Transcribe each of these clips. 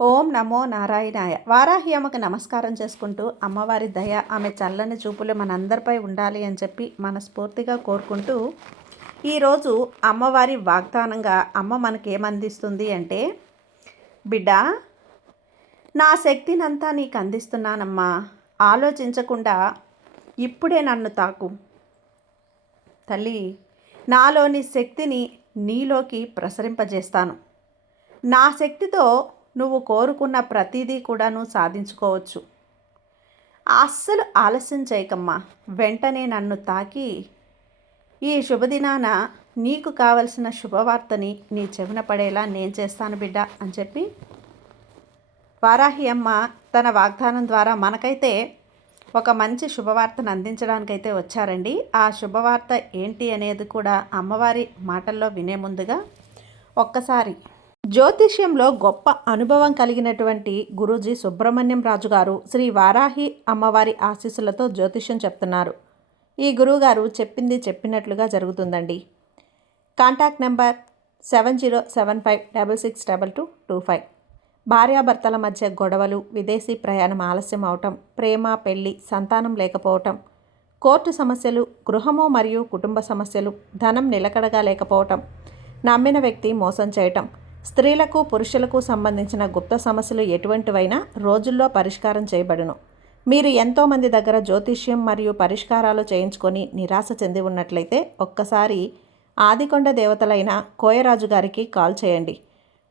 ఓం నమో నారాయణాయ. వారాహి అమ్మకు నమస్కారం చేసుకుంటూ అమ్మవారి దయ, ఆమె చల్లని చూపులు మనందరిపై ఉండాలి అని చెప్పి మనస్ఫూర్తిగా కోరుకుంటూ, ఈరోజు అమ్మవారి వాగ్దానంగా అమ్మ మనకేమందిస్తుంది అంటే, బిడ్డ, నా శక్తినంతా నీకు అందిస్తున్నానమ్మా, ఆలోచించకుండా ఇప్పుడే నన్ను తాకు. తల్లి, నాలోని శక్తిని నీలోకి ప్రసరింపజేస్తాను. నా శక్తితో నువ్వు కోరుకున్న ప్రతిదీ కూడా నువ్వు సాధించుకోవచ్చు. అస్సలు ఆలస్యం చేయకమ్మా, వెంటనే నన్ను తాకి ఈ శుభదినాన నీకు కావలసిన శుభవార్తని నీ చెవిన పడేలా నేను చేస్తాను బిడ్డ అని చెప్పి వారాహి అమ్మ తన వాగ్దానం ద్వారా మనకైతే ఒక మంచి శుభవార్తను అందించడానికైతే వచ్చారండి. ఆ శుభవార్త ఏంటి అనేది కూడా అమ్మవారి మాటల్లో వినే ముందుగా ఒక్కసారి జ్యోతిష్యంలో గొప్ప అనుభవం కలిగినటువంటి గురూజీ సుబ్రహ్మణ్యం రాజు గారు శ్రీ వారాహి అమ్మవారి ఆశీస్సులతో జ్యోతిష్యం చెప్తున్నారు. ఈ గురువుగారు చెప్పింది చెప్పినట్లుగా జరుగుతుందండి. Contact number 7075662225. భార్యాభర్తల మధ్య గొడవలు, విదేశీ ప్రయాణం ఆలస్యం అవటం, ప్రేమ, పెళ్లి, సంతానం లేకపోవటం, కోర్టు సమస్యలు, గృహము మరియు కుటుంబ సమస్యలు, ధనం నిలకడగా లేకపోవటం, నమ్మిన వ్యక్తి మోసం చేయటం, స్త్రీలకు పురుషులకు సంబంధించిన గుప్త సమస్యలు ఎటువంటివైనా రోజుల్లో పరిష్కారం చేయబడును. మీరు ఎంతోమంది దగ్గర జ్యోతిష్యం మరియు పరిష్కారాలు చేయించుకొని నిరాశ చెంది ఉన్నట్లయితే ఒక్కసారి ఆదికొండ దేవతలైన కోయరాజు గారికి కాల్ చేయండి.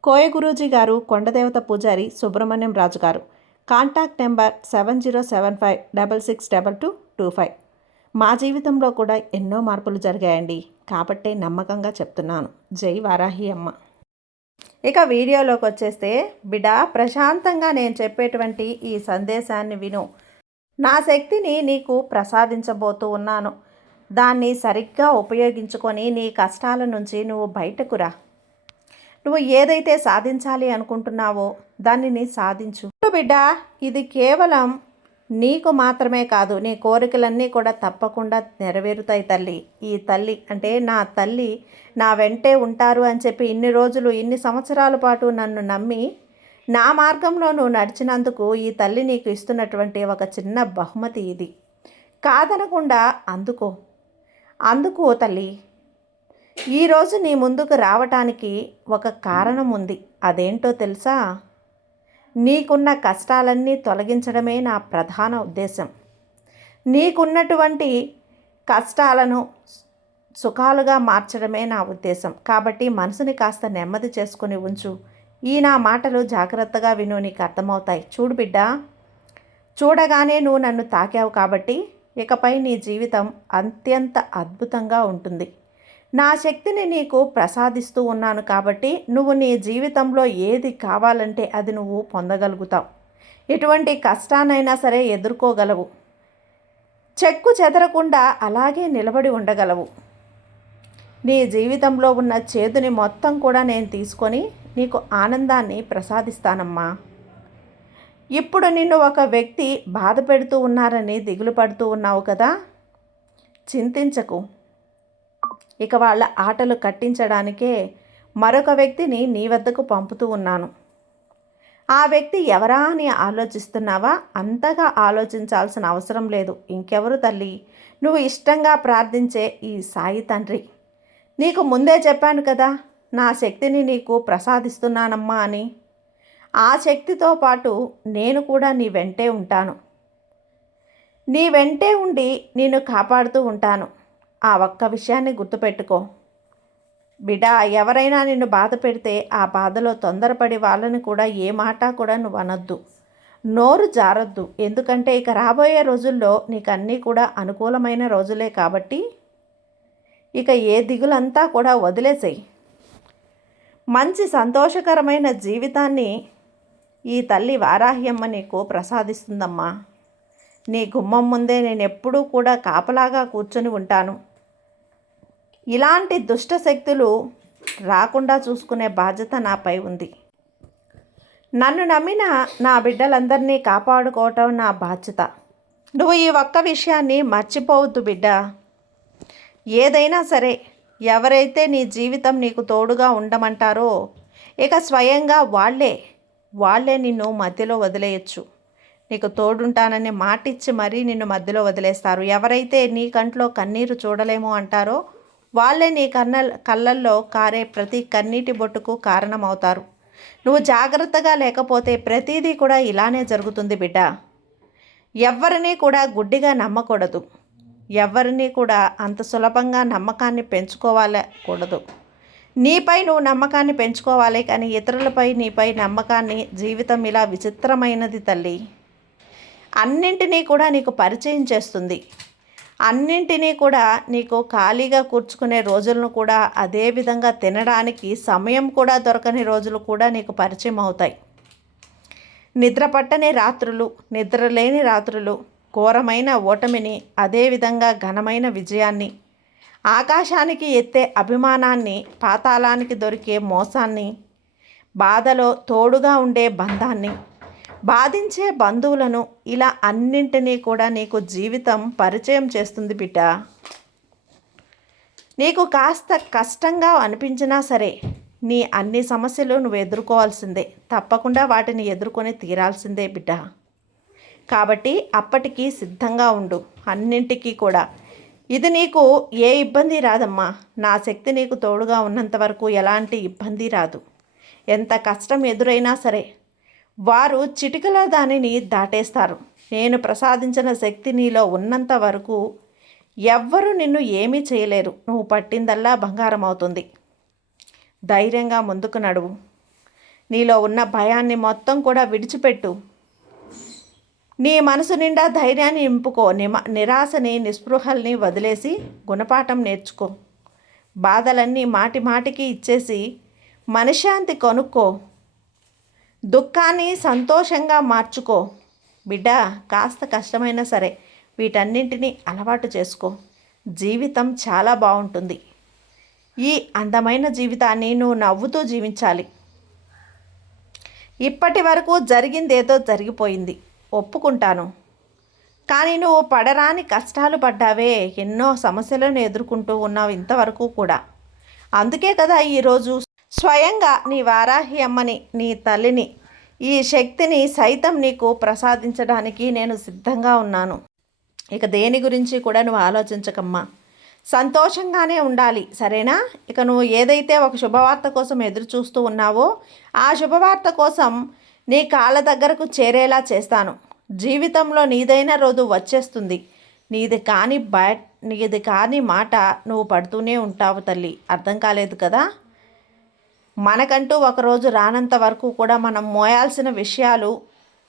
కోయ గురూజీ గారు కొండదేవత పూజారి సుబ్రహ్మణ్యం రాజు గారు. Contact number 7075662225. మా జీవితంలో కూడా ఎన్నో మార్పులు జరిగాయండి, కాబట్టే నమ్మకంగా చెప్తున్నాను. జై వారాహి అమ్మ. ఇక వీడియోలోకి వచ్చేస్తే, బిడ్డ, ప్రశాంతంగా నేను చెప్పేటువంటి ఈ సందేశాన్ని విను. నా శక్తిని నీకు ప్రసాదించబోతూ ఉన్నాను. దాన్ని సరిగ్గా ఉపయోగించుకొని నీ కష్టాల నుంచి నువ్వు బయటకు రా. నువ్వు ఏదైతే సాధించాలి అనుకుంటున్నావో దానిని సాధించు బిడ్డ. ఇది కేవలం నీకు మాత్రమే కాదు, నీ కోరికలన్నీ కూడా తప్పకుండా నెరవేరుతాయి తల్లి. ఈ తల్లి అంటే నా తల్లి నా వెంటే ఉంటారు అని చెప్పి ఇన్ని రోజులు, ఇన్ని సంవత్సరాల పాటు నన్ను నమ్మి నా మార్గంలో నువ్వు నడిచినందుకు ఈ తల్లి నీకు ఇస్తున్నటువంటి ఒక చిన్న బహుమతి ఇది. కాదనకుండా అందుకో తల్లి. ఈరోజు నీ ముందుకు రావటానికి ఒక కారణం ఉంది. అదేంటో తెలుసా? నీకున్న కష్టాలన్నీ తొలగించడమే నా ప్రధాన ఉద్దేశం. నీకున్నటువంటి కష్టాలను సుఖాలుగా మార్చడమే నా ఉద్దేశం. కాబట్టి మనసుని కాస్త నెమ్మది చేసుకుని ఉంచు. ఈ నా మాటలు జాగ్రత్తగా విను, నీకు అర్థమవుతాయి. చూడు బిడ్డ, చూడగానే నువ్వు నన్ను తాకావు కాబట్టి ఇకపై నీ జీవితం అత్యంత అద్భుతంగా ఉంటుంది. నా శక్తిని నీకు ప్రసాదిస్తూ ఉన్నాను కాబట్టి నువ్వు నీ జీవితంలో ఏది కావాలంటే అది నువ్వు పొందగలుగుతావు. ఎటువంటి కష్టాన్నైనా సరే ఎదుర్కోగలవు. చెక్కు చెదరకుండా అలాగే నిలబడి ఉండగలవు. నీ జీవితంలో ఉన్న చేదుని మొత్తం కూడా నేను తీసుకొని నీకు ఆనందాన్ని ప్రసాదిస్తానమ్మా. ఇప్పుడు నిన్ను ఒక వ్యక్తి బాధ పెడుతూ ఉన్నారని దిగులు పడుతూ ఉన్నావు కదా, చింతించకు. ఇక వాళ్ళ ఆటలు కట్టించడానికే మరొక వ్యక్తిని నీ వద్దకు పంపుతూ ఉన్నాను. ఆ వ్యక్తి ఎవరా అని ఆలోచిస్తున్నావా? అంతగా ఆలోచించాల్సిన అవసరం లేదు. ఇంకెవరు తల్లి, నువ్వు ఇష్టంగా ప్రార్థించే ఈ సాయి తండ్రి. నీకు ముందే చెప్పాను కదా, నా శక్తిని నీకు ప్రసాదిస్తున్నానమ్మా అని. ఆ శక్తితో పాటు నేను కూడా నీ వెంటే ఉంటాను. నీ వెంటే ఉండి నిన్ను కాపాడుతూ ఉంటాను. ఆ ఒక్క విషయాన్ని గుర్తుపెట్టుకో బిడ్డ. ఎవరైనా నిన్ను బాధ పెడితే ఆ బాధలో తొందరపడి వాళ్ళని కూడా ఏ మాట కూడా నువ్వు అనొద్దు, నోరు జారొద్దు. ఎందుకంటే ఇక రాబోయే రోజుల్లో నీకు అన్నీ కూడా అనుకూలమైన రోజులే కాబట్టి ఇక ఏ దిగులంతా కూడా వదిలేసేయి. మంచి సంతోషకరమైన జీవితాన్ని ఈ తల్లి వారాహ్యమ్మ నీకు ప్రసాదిస్తుందమ్మా. నీ గుమ్మం ముందే నేను ఎప్పుడూ కూడా కాపలాగా కూర్చొని ఉంటాను. ఇలాంటి దుష్ట శక్తులు రాకుండా చూసుకునే బాధ్యత నాపై ఉంది. నన్ను నమ్మిన నా బిడ్డలందరినీ కాపాడుకోవటం నా బాధ్యత. నువ్వు ఈ ఒక్క విషయాన్ని మర్చిపోవద్దు బిడ్డ. ఏదైనా సరే, ఎవరైతే నీ జీవితం నీకు తోడుగా ఉండమంటారో ఇక స్వయంగా వాళ్ళే వాళ్ళే నిన్ను మధ్యలో వదిలేయచ్చు. నీకు తోడుంటానని మాటిచ్చి మరీ నిన్ను మధ్యలో వదిలేస్తారు. ఎవరైతే నీ కంట్లో కన్నీరు చూడలేమో అంటారో వాళ్ళే నీ కళ్ళల్లో కారే ప్రతి కన్నీటి బొట్టుకు కారణమవుతారు. నువ్వు జాగ్రత్తగా లేకపోతే ప్రతిదీ కూడా ఇలానే జరుగుతుంది బిడ్డ. ఎవరిని కూడా గుడ్డిగా నమ్మకూడదు. ఎవరిని కూడా అంత సులభంగా నమ్మకాన్ని పెంచుకోవాలకూడదు. నీపై నువ్వు నమ్మకాన్ని పెంచుకోవాలి, కానీ ఇతరులపై నీపై నమ్మకాన్ని. జీవితం ఇలా విచిత్రమైనది తల్లి. అన్నింటినీ కూడా నీకు పరిచయం చేస్తుంది. అన్నింటినీ కూడా నీకు ఖాళీగా కూర్చుకునే రోజులను కూడా, అదేవిధంగా తినడానికి సమయం కూడా దొరకని రోజులు కూడా నీకు పరిచయం అవుతాయి. నిద్ర పట్టని రాత్రులు, నిద్రలేని రాత్రులు, ఘోరమైన ఓటమిని, అదేవిధంగా ఘనమైన విజయాన్ని, ఆకాశానికి ఎత్తే అభిమానాన్ని, పాతాళానికి దొరికే మోసాన్ని, బాధలో తోడుగా ఉండే బంధాన్ని, బాధించే బంధువులను, ఇలా అన్నింటినీ కూడా నీకు జీవితం పరిచయం చేస్తుంది బిడ్డ. నీకు కాస్త కష్టంగా అనిపించినా సరే నీ అన్ని సమస్యలు నువ్వు ఎదుర్కోవాల్సిందే. తప్పకుండా వాటిని ఎదుర్కొని తీరాల్సిందే బిడ్డ. కాబట్టి అప్పటికి సిద్ధంగా ఉండు అన్నింటికీ కూడా. ఇది నీకు ఏ ఇబ్బంది రాదమ్మా. నా శక్తి నీకు తోడుగా ఉన్నంత వరకు ఎలాంటి ఇబ్బంది రాదు. ఎంత కష్టం ఎదురైనా సరే వారు చిటికలో దానిని దాటేస్తారు. నేను ప్రసాదించిన శక్తి నీలో ఉన్నంత వరకు ఎవ్వరూ నిన్ను ఏమీ చేయలేరు. నువ్వు పట్టిందల్లా బంగారం అవుతుంది. ధైర్యంగా ముందుకు నడువు. నీలో ఉన్న భయాన్ని మొత్తం కూడా విడిచిపెట్టు. నీ మనసు నిండా ధైర్యాన్ని నింపుకో. నిరాశని, నిస్పృహల్ని వదిలేసి గుణపాఠం నేర్చుకో. బాధలన్నీ మాటి మాటికి ఇచ్చేసి మనశ్శాంతి కొనుక్కో. దుఃఖాన్ని సంతోషంగా మార్చుకో. బిడ్డ, కాస్త కష్టమైనా సరే వీటన్నింటినీ అలవాటు చేసుకో. జీవితం చాలా బాగుంటుంది. ఈ అందమైన జీవితాన్ని నువ్వు నవ్వుతూ జీవించాలి. ఇప్పటి వరకు జరిగిందేదో జరిగిపోయింది, ఒప్పుకుంటాను. కానీ నువ్వు పడరాని కష్టాలు పడ్డావే, ఎన్నో సమస్యలను ఎదుర్కొంటూ ఉన్నావు ఇంతవరకు కూడా. అందుకే కదా ఈరోజు స్వయంగా నీ వారాహి అమ్మని, నీ తల్లిని, ఈ శక్తిని సైతం నీకు ప్రసాదించడానికి నేను సిద్ధంగా ఉన్నాను. ఇక దేని గురించి కూడా నువ్వు ఆలోచించకమ్మా. సంతోషంగానే ఉండాలి, సరేనా? ఇక నువ్వు ఏదైతే ఒక శుభవార్త కోసం ఎదురు చూస్తూ ఉన్నావో ఆ శుభవార్త కోసం నీ కాళ్ళ దగ్గరకు చేరేలా చేస్తాను. జీవితంలో నీదైన రోజు వచ్చేస్తుంది. నీది కాని మాట నువ్వు పడుతూనే ఉంటావు తల్లి. అర్థం కాలేదు కదా? మనకంటూ ఒకరోజు రానంత వరకు కూడా మనం మోయాల్సిన విషయాలు,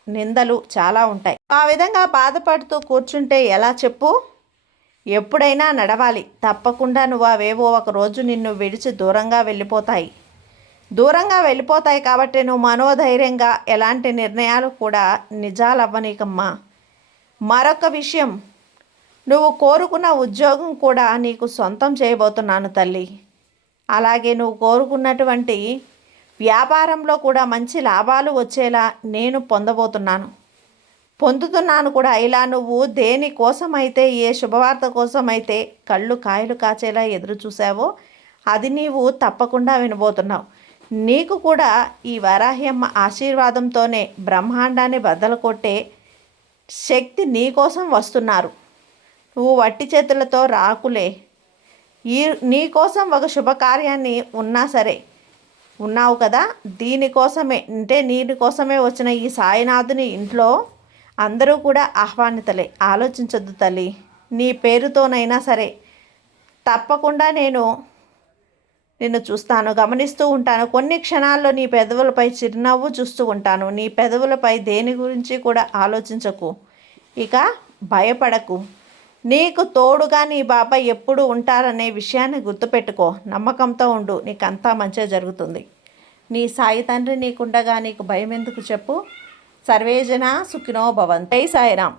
నిందలు చాలా ఉంటాయి. ఆ విధంగా బాధపడుతూ కూర్చుంటే ఎలా చెప్పు? ఎప్పుడైనా నడవాలి. తప్పకుండా నువ్వు అవేవో ఒకరోజు నిన్ను విడిచి దూరంగా వెళ్ళిపోతాయి కాబట్టి నువ్వు మనోధైర్యంగా ఎలాంటి నిర్ణయాలు కూడా నిజాలవ్వనీకమ్మా. మరొక విషయం, నువ్వు కోరుకున్న ఉద్యోగం కూడా నీకు సొంతం చేయబోతున్నాను తల్లి. అలాగే నువ్వు కోరుకున్నటువంటి వ్యాపారంలో కూడా మంచి లాభాలు వచ్చేలా నేను పొందుతున్నాను కూడా. ఇలా నువ్వు దేనికోసమైతే, ఏ శుభవార్త కోసమైతే కళ్ళు కాయలు కాచేలా ఎదురు చూసావో అది నీవు తప్పకుండా వినబోతున్నావు. నీకు కూడా ఈ వారాహి అమ్మ ఆశీర్వాదంతోనే బ్రహ్మాండాన్ని బద్దలు కొట్టే శక్తి నీకోసం వస్తున్నారు. నువ్వు వట్టి చేతులతో రాకులే. నీకోసం ఒక శుభకార్యాన్ని ఉన్నావు కదా, దీనికోసమే వచ్చిన ఈ సాయినాథుని ఇంట్లో అందరూ కూడా ఆహ్వానితలే. ఆలోచించొద్దు తల్లి. నీ పేరుతోనైనా సరే తప్పకుండా నిన్ను చూస్తాను, గమనిస్తూ ఉంటాను. కొన్ని క్షణాల్లో నీ పెదవులపై చిరునవ్వు చూస్తూ ఉంటాను. నీ పెదవులపై దేని గురించి కూడా ఆలోచించకు. ఇక భయపడకు. నీకు తోడుగా నీ బాబాయ్ ఎప్పుడు ఉంటారనే విషయాన్ని గుర్తుపెట్టుకో. నమ్మకంతో ఉండు, నీకంతా మంచిగా జరుగుతుంది. నీ సాయి తండ్రి నీకుండగా నీకు భయం ఎందుకు చెప్పు? సర్వేజన సుఖినో భవంతు. జై సాయిరామ్.